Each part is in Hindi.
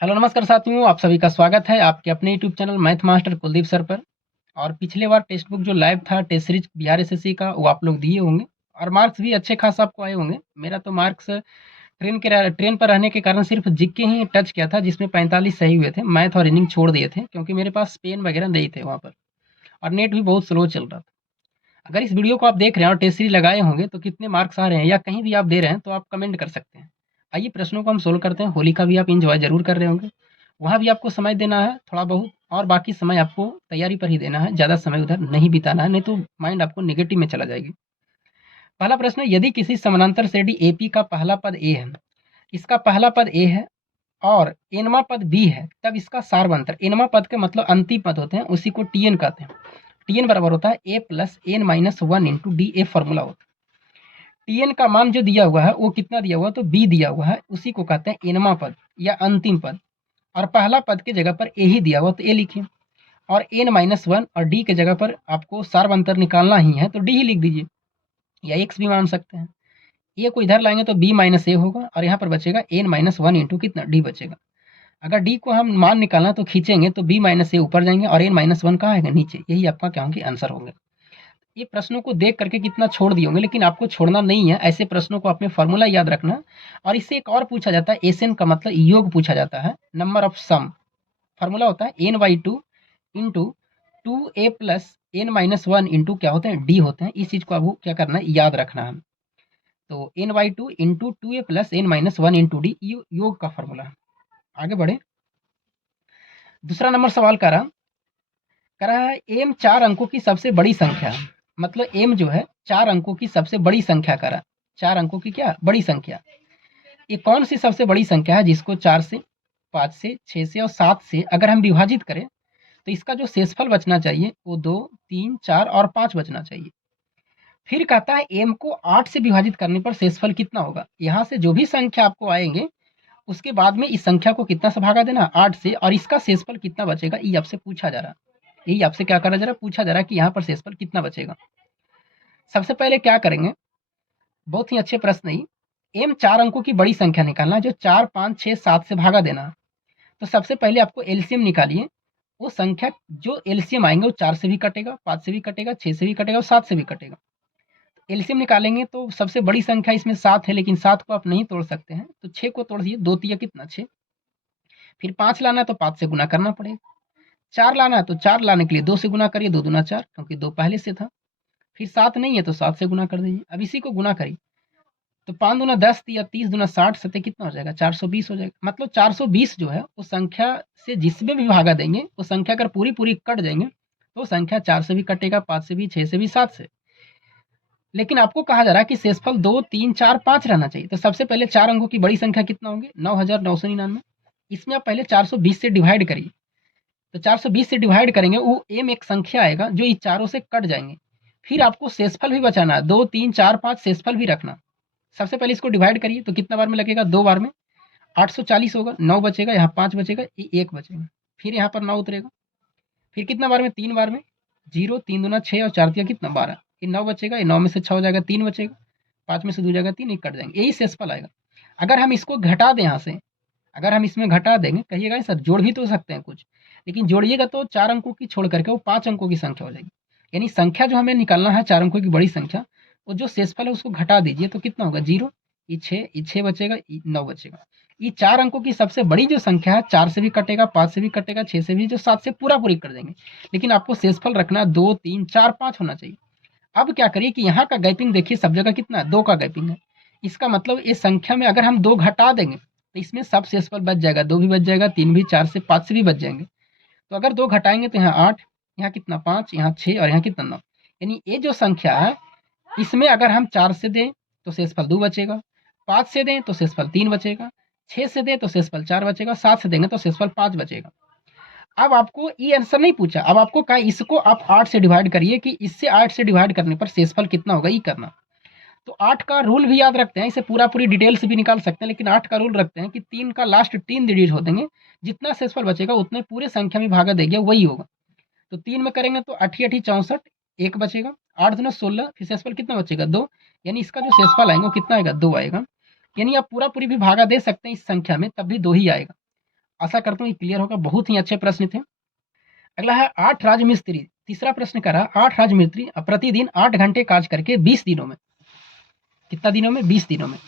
हेलो नमस्कार साथियों, आप सभी का स्वागत है आपके अपने YouTube channel math master Kuldeep sir पर। और पिछले बार टेक्स्ट बुक जो लाइव था टेस्ट सीरीज बिहार एसएससी का वो आप लोग दिए होंगे और मार्क्स भी अच्छे खासा आपको आए होंगे। मेरा तो मार्क्स ट्रेन पर रहने के कारण सिर्फ जीके ही टच किया था, जिसमें 45 सही हुए थे। मैथ और रीजनिंग छोड़ दिए थे क्योंकि मेरे पास पेन वगैरह नहीं थे वहाँ पर, और नेट भी बहुत स्लो चल रहा था। अगर इस वीडियो को आप देख रहे हैं और टेस्ट सीरीज लगाए होंगे तो कितने मार्क्स आ रहे हैं या कहीं भी आप दे रहे हैं तो आप कमेंट कर सकते हैं। आइए प्रश्नों को हम सोल्व करते हैं। होली का भी आप इंजॉय जरूर कर रहे होंगे, वहाँ भी आपको समय देना है थोड़ा बहुत, और बाकी समय आपको तैयारी पर ही देना है, ज़्यादा समय उधर नहीं बिताना है, नहीं तो माइंड आपको नेगेटिव में चला जाएगी। पहला प्रश्न है, यदि किसी समानांतर श्रेणी एपी का पहला पद ए है, इसका पहला पद ए है और एनवा पद बी है, तब इसका सार्वंतर, एनवा पद के मतलब अंतिम पद होते हैं, उसी को टीएन कहते हैं। टीएन बराबर होता है A plus N minus one into D, a formula होता है। टीएन का मान जो दिया हुआ है वो कितना दिया हुआ है, तो बी दिया हुआ है, उसी को कहते हैं एनवा पद या अंतिम पद। और पहला पद की जगह पर ए ही दिया हुआ तो ए लिखिए, और एन माइनस वन और डी के जगह पर आपको सार्वंतर निकालना ही है तो डी ही लिख दीजिए, या एक्स भी मान सकते हैं। ए को इधर लाएंगे तो बी माइनस ए होगा और यहाँ पर बचेगा एन माइनस वन इंटू कितना, डी बचेगा। अगर डी को हम मान निकालना तो खींचेंगे तो बी माइनस ए ऊपर जाएंगे और एन माइनस वन कहाँ आएगा, नीचे। यही आपका क्या होंगे, आंसर होंगे। ये प्रश्नों को देख करके कितना छोड़ दिए होंगे, लेकिन आपको छोड़ना नहीं है। ऐसे प्रश्नों को अपने फॉर्मूला याद रखना। और इससे एक और पूछा जाता है, एसएन का मतलब योग पूछा जाता है, नंबर ऑफ सम। फॉर्मूला होता है N by two into two A plus N minus one into क्या होते हैं, डी होते हैं। इस चीज को आपको क्या करना है, याद रखना है। तो N by two into two A plus N minus one into D, योग का फॉर्मूला है। आगे बढ़े। दूसरा नंबर सवाल करा है एम 4 अंकों की सबसे बड़ी संख्या है। मतलब एम जो है 4 अंकों की सबसे बड़ी संख्या करा, 4 अंकों की क्या बड़ी संख्या। ये कौन सी सबसे बड़ी संख्या है जिसको 4 से, 5 से, 6 से और 7 से अगर हम विभाजित करें तो इसका जो शेषफल बचना चाहिए वो 2, 3, 4 और 5 बचना चाहिए। फिर कहता है एम को 8 से विभाजित करने पर शेषफल कितना होगा। यहाँ से जो भी संख्या आपको आएंगे उसके बाद में इस संख्या को कितना से भागा देना, 8 से, और इसका शेषफल कितना बचेगा ये आपसे पूछा जा रहा है। यही आपसे क्या करा जा रहा है, पूछा जा रहा है कि यहाँ पर शेषफल कितना बचेगा। सबसे पहले क्या करेंगे, बहुत ही अच्छे प्रश्न ही, एम 4 अंकों की बड़ी संख्या निकालना जो 4, 5, 6, 7 से भागा देना है। तो सबसे पहले आपको एलसीएम निकालिए। वो संख्या जो एलसीएम आएंगे वो 4 से भी कटेगा, 5 से भी कटेगा, 6 से भी कटेगा और 7 से भी कटेगा। एलसीएम निकालेंगे तो सबसे बड़ी संख्या इसमें 7 है, लेकिन 7 को आप नहीं तोड़ सकते हैं तो 6 को तोड़ दिए, 2 तिया कितना 6। फिर 5 लाना है तो 5 से गुना करना पड़ेगा। 4 लाना है तो 4 लाने के लिए 2 से गुना करिए, 2 दूना 4, क्योंकि 2 पहले से था। फिर 7 नहीं है तो 7 से गुना कर दीजिए। अब इसी को गुना करिए तो 5 दूना 10 या 30 दूना 60, सत्ते कितना हो जाएगा, 420 हो जाएगा। मतलब 420 जो है उस संख्या से जिसमें भी भागा देंगे वो संख्या अगर पूरी पूरी कट जाएंगे तो संख्या 4 से भी कटेगा, 5 से भी, 6 से भी, 7 से। लेकिन आपको कहा जा रहा है कि शेषफल 2, 3, 4, 5 रहना चाहिए। तो सबसे पहले 4 अंकों की बड़ी संख्या कितना होंगे, 9999। इसमें आप पहले 420 से डिवाइड करिए। तो 420 से डिवाइड करेंगे वो एम एक संख्या आएगा जो इस चारों से कट जाएंगे। फिर आपको शेषफल भी बचाना है, 2, 3, 4, 5 शेषफल भी रखना। सबसे पहले इसको डिवाइड करिए तो कितना बार में लगेगा, 2 बार में। 840 होगा, 9 बचेगा, यहाँ 5 बचेगा, ये 1 बचेगा। फिर यहाँ पर 9 उतरेगा, फिर कितना बार में, 3 बार में। 0, 3 दूना 6 और 4 तिया कितना 12, ये 9 बचेगा, ये 9 में से 6 हो जाएगा, 3 बचेगा, 5 में से 2 जाएगा 3, 1 कट जाएंगे, यही शेषफल आएगा। अगर हम इसको घटा दें यहाँ से, अगर हम इसमें घटा देंगे, कहिएगा सर जोड़ भी तो सकते हैं कुछ, लेकिन जोड़िएगा तो 4 अंकों की छोड़ करके वो 5 अंकों की संख्या हो जाएगी। यानी संख्या जो हमें निकालना है 4 अंकों की बड़ी संख्या, वो जो शेषफल है उसको घटा दीजिए तो कितना होगा, 0, ये 6 बचेगा, ये 9 बचेगा। ये 4 अंकों की सबसे बड़ी जो संख्या है 4 से भी कटेगा, 5 से भी कटेगा, 6 से भी, जो 7 से पूरा पूरी कर देंगे। लेकिन आपको शेषफल रखना 2, 3, 4, 5 होना चाहिए। अब क्या करिए कि यहाँ का गैपिंग देखिए, सब जगह कितना, 2 का गैपिंग है। इसका मतलब इस संख्या में अगर हम 2 घटा देंगे तो इसमें सब शेषफल बच जाएगा, 2 भी बच जाएगा, 3 भी, 4 से 5 से भी बच जाएंगे। तो अगर 2 घटाएंगे तो यहाँ 8, यहाँ कितना 5, यहाँ 6 और यहाँ कितना 9। यानी ये जो संख्या है इसमें अगर हम 4 से दें तो शेषफल 2 बचेगा, 5 से दें तो शेषफल 3 बचेगा, 6 से दें तो शेषफल 4 बचेगा, 7 से देंगे तो शेषफल 5 बचेगा। अब आपको ये आंसर नहीं पूछा, अब आपको कहा इसको आप 8 से डिवाइड करिए कि इससे 8 से डिवाइड करने पर शेषफल कितना होगा ये करना। तो 8 का रूल भी याद रखते हैं, इसे पूरा पूरी डिटेल से भी निकाल सकते हैं, लेकिन 8 का रूल रखते हैं कि 3 का लास्ट 3 डिजिट हो देंगे, जितना शेषफल बचेगा उतने पूरे संख्या में भागा देंगे, वही होगा। तो 3 में करेंगे तो 8 8 64, 1 बचेगा, 8 दूना 16, फिर शेषफल कितना बचेगा 2। यानी इसका जो शेषफल आएगा वो कितना आएगा, 2 आएगा। यानी आप पूरा पूरी भी भागा दे सकते हैं इस संख्या में, तब भी 2 ही आएगा। आशा करता हूँ ये क्लियर होगा, बहुत ही अच्छे प्रश्न थे। अगला है 8 राजमिस्त्री, तीसरा प्रश्न करा 8 राजमिस्त्री प्रतिदिन 8 घंटे काज करके 20 दिनों में, कितना दिनों में? 20 दिनों में।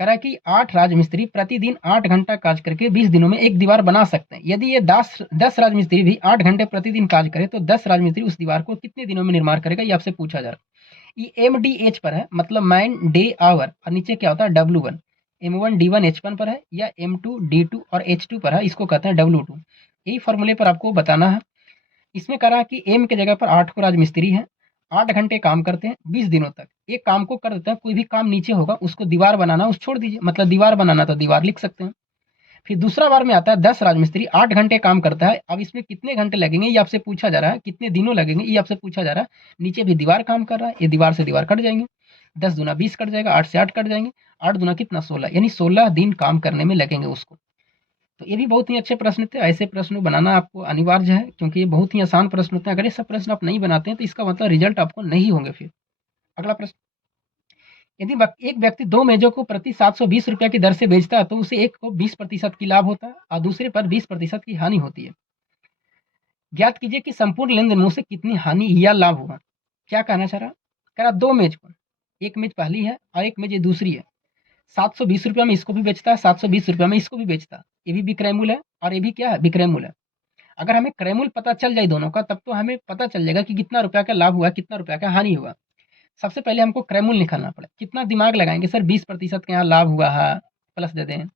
करा कि 8 राजमिस्त्री प्रतिदिन 8 घंटा काज करके 20 दिनों में एक दीवार बना सकते हैं। यदि ये 10 राजमिस्त्री भी 8 घंटे प्रतिदिन काज करे तो 10 राजमिस्त्री उस दीवार को कितने दिनों में निर्माण करेगा, ये आपसे पूछा जा रहा है। ये MDH पर है, मतलब मैन डे आवर, और नीचे क्या होता है W1, M1 D1 H1 पर है, या M2 D2 और H2 पर है, इसको कहते हैं W2। यही फॉर्मूले पर आपको बताना है। इसमें करा कि M की जगह पर 8 को राजमिस्त्री है, 8 घंटे काम करते हैं 20 दिनों तक। एक काम को कर देता है, कोई भी काम नीचे होगा उसको दीवार बनाना उस छोड़ दीजिए, मतलब दीवार बनाना तो दीवार लिख सकते हैं। फिर दूसरा बार में आता है 10 राजमिस्त्री 8 घंटे काम करता है। अब इसमें कितने घंटे लगेंगे ये आपसे पूछा जा रहा है, कितने दिनों लगेंगे ये आपसे पूछा जा रहा है। नीचे भी दीवार काम कर रहा है, ये दीवार से दीवार कट जाएंगे, 10 दूना 20 कट जाएगा, 8 से 8 कट जाएंगे, 8 दूना कितना 16, यानी 16 दिन काम करने में लगेंगे उसको। तो ये भी बहुत ही अच्छे प्रश्न थे। ऐसे प्रश्न बनाना आपको अनिवार्य है, क्योंकि ये बहुत ही आसान प्रश्न होते हैं। अगर ये सब प्रश्न आप नहीं बनाते हैं तो इसका मतलब रिजल्ट आपको नहीं होंगे फिर। अगला प्रश्न, यदि एक व्यक्ति 2 मेजों को प्रति 720 रुपया की दर से बेचता है तो उसे एक को 20% की लाभ होता है और दूसरे पर 20% की हानि होती है। ज्ञात कीजिए कि संपूर्ण लेनदेनों से कितनी हानि या लाभ हुआ। क्या कहना चाह रहा? कह रहा 2 मेज को, एक मेज पहली है और एक मेज ये दूसरी है। 720 रुपया में इसको भी बेचता है, 720 रुपया में इसको भी बेचता है। ये भी विक्रय मूल्य है और ये भी क्या है? विक्रय मूल्य है। अगर हमें क्रय मूल्य पता चल जाए दोनों का, तब तो हमें पता चल जाएगा कि कितना रुपया का लाभ हुआ, कितना रुपया का हानि हुआ। सबसे पहले हमको क्रय मूल्य निकालना पड़े। कितना दिमाग लगाएंगे सर? 20% के यहाँ लाभ हुआ है, प्लस दे दें,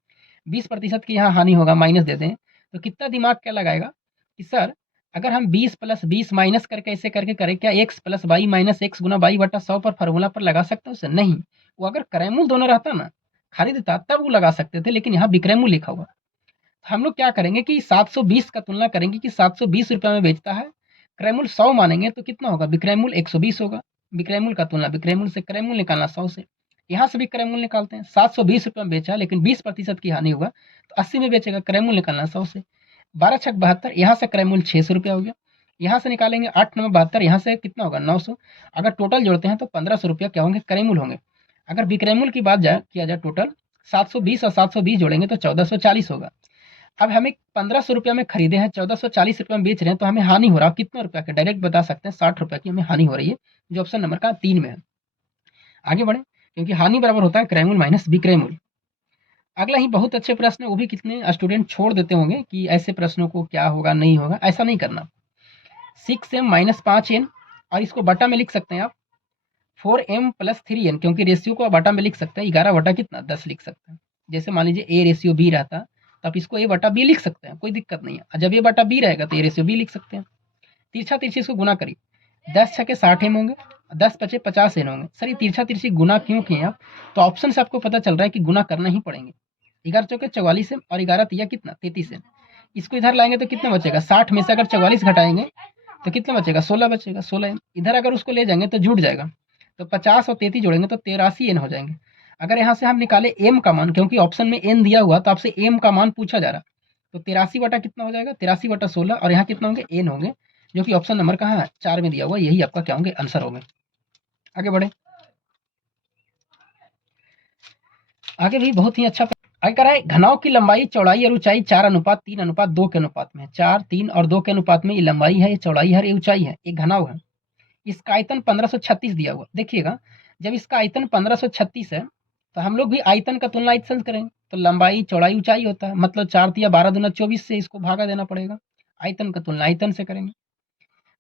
20% की यहाँ हानि होगा, माइनस दे दें। तो कितना दिमाग क्या लगाएगा कि सर अगर हम 20 + 20 माइनस करके ऐसे करके करें, क्या x + y - x × y/100 पर फॉर्मूला पर लगा सकते हैं उसे? नहीं। वो अगर क्रय मूल्य दोनों रहता ना, खरीदता, तब वो लगा सकते थे, लेकिन यहाँ विक्रय मूल्य लिखा हुआ। हम लोग क्या करेंगे कि 720 का तुलना करेंगे कि 720 रुपये में बेचता है, क्रय मूल्य 100 मानेंगे तो कितना होगा? विक्रय मूल्य 120 होगा। विक्रय मूल्य का तुलना विक्रय मूल्य से, क्रय मूल्य निकालना 100 से। यहाँ से भी क्रय मूल्य निकालते हैं। 720 रुपये में बेचा है लेकिन 20% की हानि हुआ तो 80 में बेचेगा, क्रय मूल्य निकालना 100 से। 12 छक 72, यहाँ से क्रय मूल्य 600 रुपया हो गया। यहाँ से निकालेंगे 8 9 72, यहाँ से कितना होगा? 900। अगर टोटल जोड़ते हैं तो 1500 रुपया क्या होंगे? क्रय मूल्य होंगे। अगर विक्रय मूल्य की बात किया जाए, टोटल 720 और 720 जोड़ेंगे तो 1440 होगा। अब हमें 1500 रुपया में खरीदे हैं, 1440 रुपया में बेच रहे हैं, तो हमें हानि हो रहा है कितना रुपया का? डायरेक्ट बता सकते हैं 60 रुपया की हमें हानि हो रही है, जो ऑप्शन नंबर का 3 में है। आगे बढ़े, क्योंकि हानि बराबर होता है क्रय मूल्य माइनस विक्रय मूल्य। अगला ही बहुत अच्छे प्रश्न है, वो भी कितने स्टूडेंट छोड़ देते होंगे कि ऐसे प्रश्नों को क्या होगा नहीं होगा। ऐसा नहीं करना। 6m - 5n, और इसको बटा में लिख सकते हैं आप 4m + 3n, क्योंकि रेशियो को आप बटा में लिख सकते हैं। 11 बटा कितना? 10 लिख सकते हैं। जैसे मान लीजिए A/B रहता, तो आप इसको A/B लिख सकते हैं, कोई दिक्कत नहीं है। जब A/B रहेगा तो A/B लिख सकते हैं। तिरछा तिरछी इसको गुना करिए, 10 छके 60 m होंगे, 10 पचे 50 n होंगे। सर ये तिरछा तिरछी गुना क्यों किए आप? तो ऑप्शन से आपको पता चल रहा है कि गुना करना ही पड़ेंगे। 11 चौके 44 m और 11 तिया कितना? 33 m। इसको इधर लाएंगे तो कितना बचेगा? 60 में से अगर 44 घटाएंगे तो कितना बचेगा? 16 बचेगा, 16 m। इधर अगर उसको ले जाएंगे तो जुट जाएगा, तो 50 और 33 जोड़ेंगे तो 83 n हो जाएंगे। अगर यहाँ से हम निकाले m का मान, क्योंकि ऑप्शन में n दिया हुआ तो आपसे m का मान पूछा जा रहा, तो 83 बटा कितना हो जाएगा? 83 बटा 16, और यहाँ कितना होंगे? n होंगे, जो कि ऑप्शन नंबर कहाँ है? 4 में दिया हुआ। यही आपका क्या होंगे? आंसर होंगे। आगे बढ़े, आगे भी बहुत ही अच्छा। आगे कह रहा है घनाव की लंबाई, चौड़ाई और ऊंचाई 4:3:2 के अनुपात में है। 4, 3 और 2 के अनुपात में ये लंबाई है, ये चौड़ाई है, ये ऊंचाई है, ये घनाव है। इसका आयतन 1536 दिया हुआ। देखिएगा, जब इसका आयतन 1536 है तो हम लोग भी आयतन का तुलना आयतन से करेंगे, तो लंबाई चौड़ाई ऊंचाई होता है, मतलब 4 तिया 12 दूना 24 से इसको भागा देना पड़ेगा। आयतन का तुलना आयतन से करेंगे।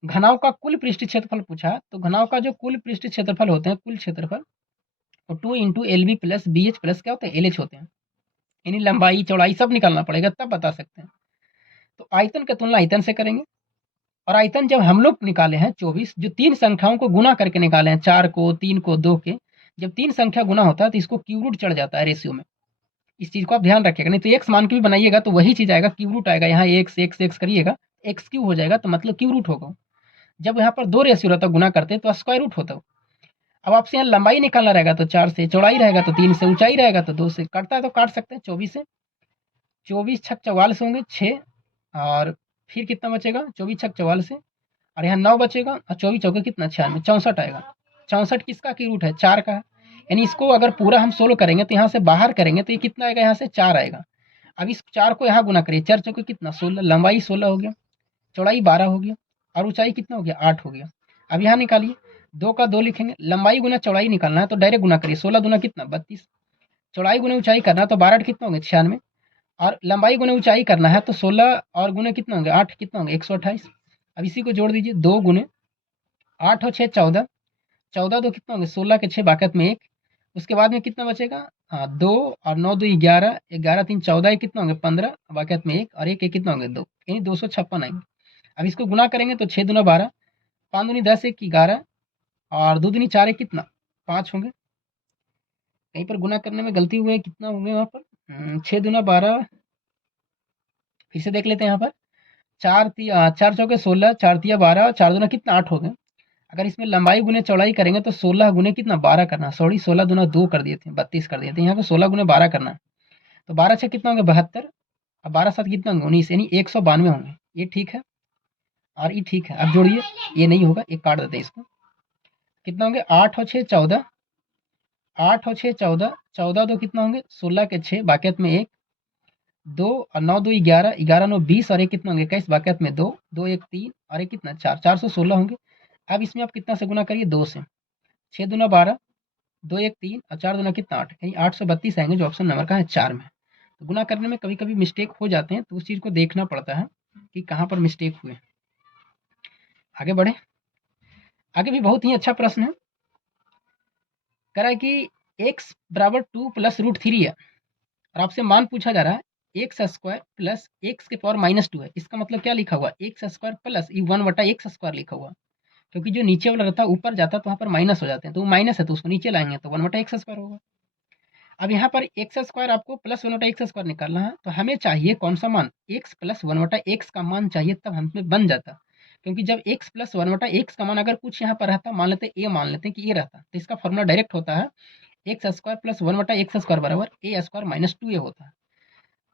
घनाव का कुल पृष्ठ क्षेत्रफल पूछा, तो घनाव का जो कुल पृष्ठ क्षेत्रफल होते हैं, कुल क्षेत्रफल, तो 2 × LB + BH + क्या होते हैं? LH होते हैं। यानी लंबाई चौड़ाई सब निकालना पड़ेगा, तब बता सकते हैं। तो आयतन का तुलना आयतन से करेंगे। और आयतन जब हम लोग निकाले हैं 24, जो 3 संख्याओं को गुना करके निकाले हैं, 4 को, 3 को, 2 के, जब 3 संख्या गुना होता है तो इसको क्यूब रूट चढ़ जाता है रेशियो में। इस चीज को आप ध्यान रखिएगा, नहीं तो एक्स मान के भी बनाइएगा तो वही चीज आएगा, क्यूब रूट आएगा। यहाँ एक्स एक्स एक्स करिएगा, एक्स क्यूब हो जाएगा, तो मतलब क्यूब रूट होगा। जब यहाँ पर 2 रेशियो रहता गुना करते हैं तो स्क्वायर रूट होता है। अब आपसे यहाँ लंबाई निकालना रहेगा तो 4 से, चौड़ाई रहेगा तो 3 से, ऊंचाई रहेगा तो 2 से। कटता है तो काट सकते हैं 24 से। 24 छक 44 होंगे 6, और फिर कितना बचेगा? 24 छक 44 से, और यहाँ 9 बचेगा, और 24 चौके कितना? 96, 64 आएगा। 64 किसका की रूट है? 4 का है। यानी इसको अगर पूरा हम सोल्व करेंगे तो यहाँ से बाहर करेंगे तो ये कितना आएगा? यहाँ से 4 आएगा। अब इस 4 को यहाँ गुना करिए, 4 चौके कितना 16, लंबाई 16 हो गया, चौड़ाई 12 हो गया और ऊंचाई कितना हो गया 8 हो गया। अब यहाँ निकालिए, 2 का 2 लिखेंगे, लंबाई गुना चौड़ाई निकालना है तो डायरेक्ट गुना करिए, 16 दूना कितना 32, चौड़ाई गुना ऊंचाई करना है तो 12 कितना होंगे 96, और लंबाई गुना ऊंचाई करना है तो 16 और गुने कितना होंगे 8 कितना होंगे 128। अब इसी को जोड़ दीजिए, 2 गुने 8 और 6 14, 14 दो कितना होंगे 16 के 6 बाकत में 1, उसके बाद में कितना बचेगा, हाँ 2 और 9 2 11, 11 3 14 ये कितना होंगे 15, बाकत में 1 और 1 कितना होंगे 2, यानी 256 आएंगे। अब इसको गुना करेंगे तो 6 दूना 12, 5 दूनी 10 1 11 और 2 दूनी 4 कितना 5 होंगे। कहीं पर गुना करने में गलती हुई है, कितना होंगे वहाँ पर 6 दूना 12, फिर से देख लेते हैं यहाँ पर, 4 चौके 16, 4 तिया 12, 4 दूना कितना 8 हो गए। अगर इसमें लंबाई गुने चौड़ाई करेंगे तो 16 गुने कितना 12 करना, सॉरी 16 दूना 2 कर दिए थे 32 कर दिए थे, यहाँ पे 16 गुने 12 करना है तो 12 छः कितना होंगे 72 और 12 7 कितना होंगे 19, यानी 192 होंगे। ये ठीक है और ये ठीक है। अब जोड़िए, ये नहीं होगा, एक काट देते हैं इसको, कितना होंगे 8 और 6 14, 8 और 6 14, 14 दो कितना होंगे 16 के 6 बाकियत में 1, 2 और 9 2 11, 11 9 20 और एक कितना होंगे 21 बाकियत में 2, 2 1 3 और एक कितना 4, 416 होंगे। अब इसमें आप कितना से गुना करिए 2 से, 6 दूना 12, 2 1 3 और 4 दूना कितना 8, यानी 832 आएंगे, जो ऑप्शन नंबर का है 4 में। तो गुना करने में कभी कभी मिस्टेक हो जाते हैं तो उस चीज़ को देखना पड़ता है कि कहाँ पर मिस्टेक हुए। आगे बढ़े, आगे भी बहुत ही अच्छा प्रश्न है, कह रहा है कि x बराबर 2 प्लस रूट 3 है और आपसे मान पूछा जा रहा है एक्स स्क्वायर प्लस एक्स के पावर -2 है। इसका मतलब क्या लिखा हुआ एक्स स्क्वायर प्लस ये 1/x स्क्वायर लिखा हुआ, क्योंकि जो नीचे वाला रहता है ऊपर जाता है तो वहाँ पर माइनस हो जाते हैं, तो वो माइनस है तो उसको नीचे लाएंगे तो 1/x स्क्वायर होगा। अब यहाँ पर एक्स स्क्वायर आपको प्लस 1/x स्क्वायर निकालना है, तो हमें चाहिए कौन सा मान, x प्लस 1/x का मान चाहिए, तब हमें बन जाता। क्योंकि जब x प्लस 1/x का मान अगर कुछ यहाँ पर रहता, मान लेते a, मान लेते हैं कि a रहता, तो इसका फॉर्मूला डायरेक्ट होता है x square plus 1/x square बराबर a स्क्वायर माइनस 2a होता है।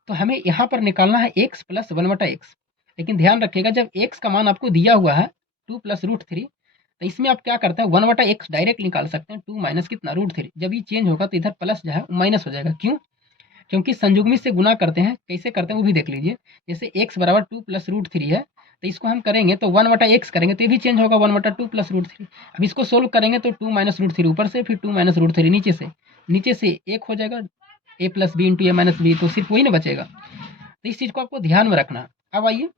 तो हमें यहाँ पर निकालना है x प्लस 1/x, लेकिन ध्यान रखिएगा जब x का मान आपको दिया हुआ है 2 प्लस रूट 3, तो इसमें आप क्या करते हैं 1/x डायरेक्ट निकाल सकते हैं, 2 माइनस कितना रूट 3, जब ये चेंज होगा तो इधर प्लस जो है माइनस हो जाएगा। क्यों? क्योंकि संयुग्मी से गुना करते हैं, कैसे करते हैं वो भी देख लीजिए। जैसे x बराबर 2 प्लस रूट 3 है, तो इसको हम करेंगे तो 1/x करेंगे तो ये भी चेंज होगा 1/2 प्लस रूट 3। अब इसको सोल्व करेंगे तो 2 माइनस रूट 3 ऊपर से, फिर 2 माइनस रूट 3 नीचे से 1 हो जाएगा, a plus B into A minus B, तो सिर्फ वही ना बचेगा। तो इस चीज़ को आपको ध्यान में रखना। अब आइए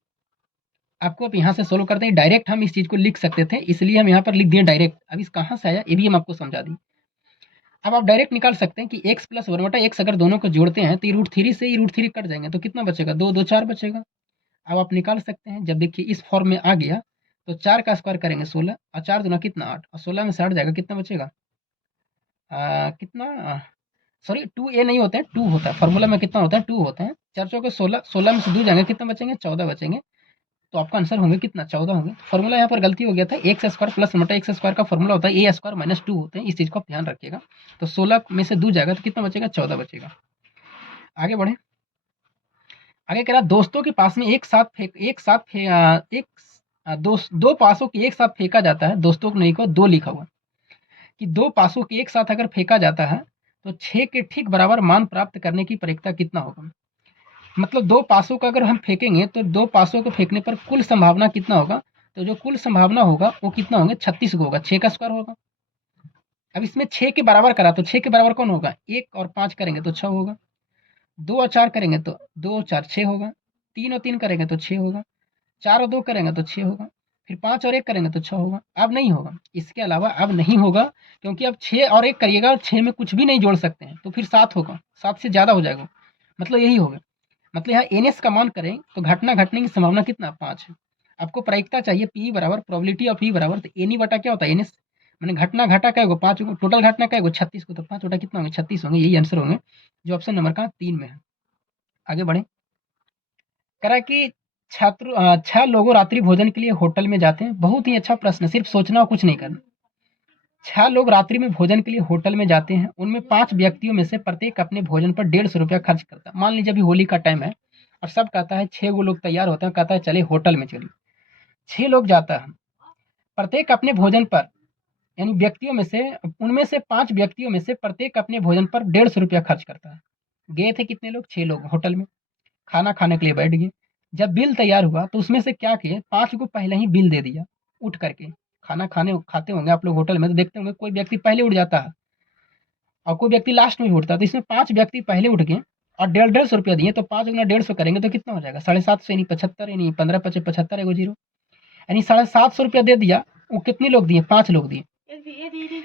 आपको अब यहाँ से सोल्व करते हैं, डायरेक्ट हम इस चीज़ को लिख सकते थे इसलिए हम यहाँ पर लिख दिए डायरेक्ट। अब इस कहाँ से आया ये भी हम आपको समझा दी। अब आप डायरेक्ट निकाल सकते हैं कि x प्लस 1/x अगर दोनों को जोड़ते हैं तो ये रूट 3 से ही रूट 3 कट जाएंगे, तो कितना बचेगा 2 2 4 बचेगा। अब आप निकाल सकते हैं, जब देखिए इस फॉर्म में आ गया तो 4 का स्क्वायर करेंगे 16 और 4 दूना कितना 8 और 16 में से 8 जाएगा, कितना बचेगा कितना सॉरी 2a नहीं होता है 2 होता है, फॉर्मूला में कितना होता है 2 होते हैं। 4 चौके 16, 16 में से 2 जाएंगे कितना बचेंगे 14 बचेंगे, तो आपका आंसर होंगे कितना 14 होंगे। फॉर्मूला यहाँ पर गलती हो गया था, x square plus x square का फॉर्मूला होता है a स्क्वायर माइनस 2 होते हैं, इस चीज़ को आप ध्यान रखिएगा। तो 16 में से 2 जाएगा तो कितना बचेगा 14 बचेगा। आगे बढ़े, आगे कह रहा दोस्तों के पास में एक साथ दो पासों की एक साथ फेंका जाता है, दोस्तों को नहीं को 2 लिखा हुआ कि 2 पासों की एक साथ अगर फेंका जाता है तो 6 के ठीक बराबर मान प्राप्त करने की प्रयिकता कितना होगा। मतलब 2 पासों का अगर हम फेंकेंगे तो 2 पासों को फेंकने पर कुल संभावना कितना होगा, तो जो कुल संभावना होगा वो कितना होंगे 36 होगा, 6 का स्क्वायर होगा। अब इसमें 6 के बराबर करा तो 6 के बराबर कौन होगा, 1 और 5 करेंगे तो 6 होगा, 2 और 4 करेंगे तो 2 और 4 6 होगा, 3 और 3 करेंगे तो 6 होगा, 4 और 2 करेंगे तो 6 होगा, फिर 5 और 1 करेंगे तो 6 होगा। अब नहीं होगा, इसके अलावा अब नहीं होगा, क्योंकि अब 6 और 1 करिएगा और 6 में कुछ भी नहीं जोड़ सकते हैं तो फिर 7 होगा, 7 से ज़्यादा हो जाएगा, मतलब यही होगा। मतलब यहाँ एनएस का मान करें तो घटना घटने की संभावना कितना 5 है। आपको प्रायिकता चाहिए पी बराबर प्रोबेबिलिटी ऑफ ई बराबर, तो एन ई बटा क्या होता है एनएस, मैंने घटना घटा क्या होगा 5 होगा, टोटल घटना क्या होगा 36 को, तो 5 बटा कितना होंगे 36 होंगे, यही आंसर होंगे जो ऑप्शन नंबर का 3 में है। आगे बढ़े, करा कि 6 लोगों रात्रि भोजन के लिए होटल में जाते हैं। बहुत ही अच्छा प्रश्न, सिर्फ सोचना और कुछ नहीं करना। 6 लोग रात्रि में भोजन के लिए होटल में जाते हैं, उनमें 5 व्यक्तियों में से प्रत्येक अपने भोजन पर 150 रुपया खर्च करता है। मान लीजिए अभी होली का टाइम है और सब कहता है 6 लोग तैयार होते हैं, कहता है चले होटल में चलिए, 6 लोग जाता है, प्रत्येक अपने भोजन पर, यानी व्यक्तियों में से, उनमें से 5 व्यक्तियों में से प्रत्येक अपने भोजन पर 150 रुपया खर्च करता है। गए थे कितने लोग 6 लोग होटल में, खाना खाने के लिए बैठ गए। जब बिल तैयार हुआ तो उसमें से क्या किए, 5 को पहले ही बिल दे दिया उठ करके। खाना खाते होंगे आप लोग होटल में, तो देखते होंगे कोई व्यक्ति पहले उठ जाता है और कोई व्यक्ति लास्ट में भी उठता है। तो इसमें 5 व्यक्ति पहले उठ गए और 150 रुपया दिए, तो 5 गुना 150 करेंगे तो कितना हो जाएगा, 750 यानी 75, यानी 15 पचे 75, एगो जीरो, यानी 750 रुपया दे दिया। वो कितने लोग दिए, 5 लोग दिए,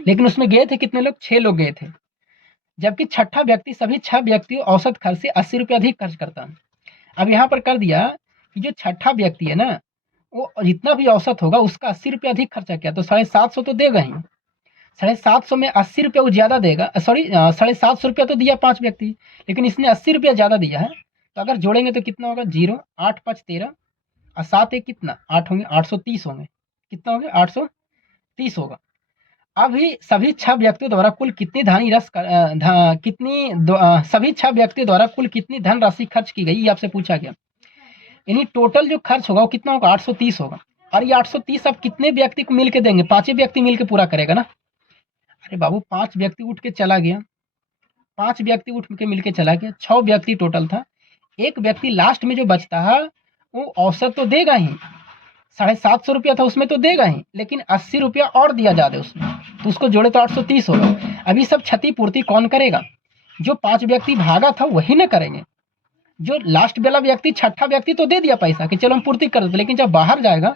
लेकिन उसमें गए थे कितने लोग, 6 लोग गए थे। जबकि छठा व्यक्ति सभी 6 व्यक्ति औसत खर्च से 80 रुपया अधिक खर्च करता है। अब यहाँ पर कर दिया कि जो छठा व्यक्ति है ना, वो जितना भी औसत होगा उसका 80 रुपया अधिक खर्चा किया, तो 750 तो देगा ही। 750 में 80 रुपया वो ज्यादा देगा, सॉरी 750 रुपया तो दिया 5 व्यक्ति, लेकिन इसने 80 रुपया ज्यादा दिया है। तो अगर जोड़ेंगे तो कितना होगा, 0, 8 5 13 और 7 1 कितना, 8 होंगे, 830 होंगे। कितना होंगे, 830 होगा। अभी सभी 6 व्यक्तियों द्वारा कुल कितनी सभी 6 व्यक्तियों द्वारा कुल कितनी धनराशि खर्च की गई, ये आपसे पूछा गया। यानी टोटल जो खर्च होगा वो कितना होगा, 830 होगा। और ये 830 अब कितने व्यक्ति को मिलके देंगे, 5 व्यक्ति मिलके पूरा करेगा ना। अरे बाबू 5 व्यक्ति उठ के चला गया, 5 व्यक्ति उठ के मिलके चला गया, 6 व्यक्ति टोटल था। एक व्यक्ति लास्ट में जो बचता है वो औसत तो देगा ही, 750 रुपया था उसमें तो देगा ही, लेकिन 80 रुपया और दिया ज्यादा उसमें, तो उसको जोड़े तो 830 होगा। अभी सब क्षतिपूर्ति कौन करेगा, जो 5 व्यक्ति भागा था वही ना करेंगे। जो लास्ट वाला व्यक्ति, छठा व्यक्ति तो दे दिया पैसा कि चलो हम पूर्ति कर देते, लेकिन जब बाहर जाएगा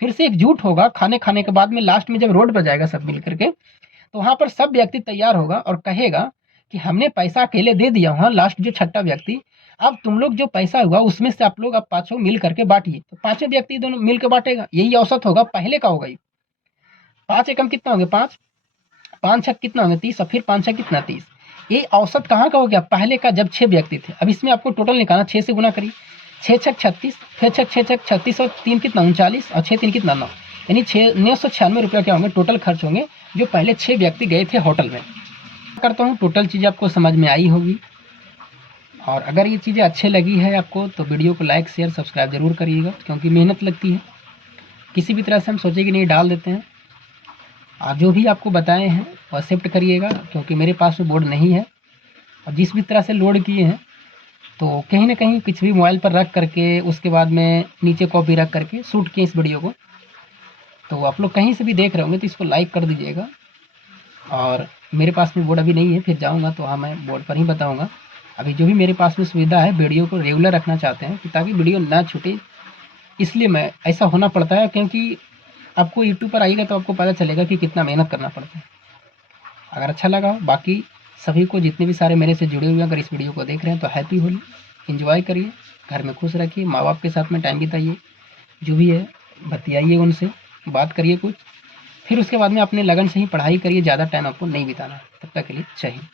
फिर से एकजुट होगा, खाने के बाद में लास्ट में जब रोड पर जाएगा सब मिल करके, तो वहां पर सब व्यक्ति तैयार होगा और कहेगा कि हमने पैसा अकेले दे दिया। वहां लास्ट जो छठा व्यक्ति, अब तुम लोग जो पैसा हुआ उसमें से आप लोग अब 5 मिल करके बांटिए। तो 5 व्यक्ति दोनों मिल के बांटेगा, यही औसत होगा, पहले का होगा। 5 एकम कितना होंगे, 5 5 छक कितना होंगे, 30, और फिर 5 छक कितना, 30। ये औसत कहाँ का हो गया, पहले का, जब 6 व्यक्ति थे। अब इसमें आपको टोटल निकालना, 6 से गुना करिए, 6 छक 36, 6 छक 36 और 3 कितना 39, और 6 3 कितना 9, यानी 996 रुपया क्या होंगे टोटल खर्च होंगे, जो पहले 6 व्यक्ति गए थे होटल में। करता हूँ टोटल चीज़ आपको समझ में आई होगी, और अगर ये चीज़ें अच्छे लगी है आपको तो वीडियो को लाइक शेयर सब्सक्राइब जरूर करिएगा, क्योंकि मेहनत लगती है। किसी भी तरह से हम सोचे कि नहीं, डाल देते हैं। और जो भी आपको बताए हैं वो एक्सेप्ट करिएगा, क्योंकि मेरे पास में बोर्ड नहीं है, और जिस भी तरह से लोड किए हैं तो कहीं ना कहीं कुछ भी मोबाइल पर रख करके उसके बाद में नीचे कॉपी रख करके शूट किए इस वीडियो को। तो आप लोग कहीं से भी देख रहे होंगे तो इसको लाइक कर दीजिएगा। और मेरे पास में बोर्ड अभी नहीं है, फिर जाऊंगा तो हाँ मैं बोर्ड पर ही बताऊंगा। अभी जो भी मेरे पास में सुविधा है, वीडियो को रेगुलर रखना चाहते हैं कि ताकि वीडियो ना छूटे, इसलिए मैं ऐसा होना पड़ता है, क्योंकि आपको यूट्यूब पर आइएगा तो आपको पता चलेगा कि कितना मेहनत करना पड़ता है। अगर अच्छा लगा, बाकी सभी को जितने भी सारे मेरे से जुड़े हुए अगर इस वीडियो को देख रहे हैं तो हैप्पी होली, एंजॉय करिए, घर में खुश रखिए, माँ बाप के साथ में टाइम बिताइए, जो भी है बतियाइए, उनसे बात करिए कुछ, फिर उसके बाद में अपने लगन से ही पढ़ाई करिए, ज़्यादा टाइम आपको नहीं बिताना। तब तक के लिए जय हिंद।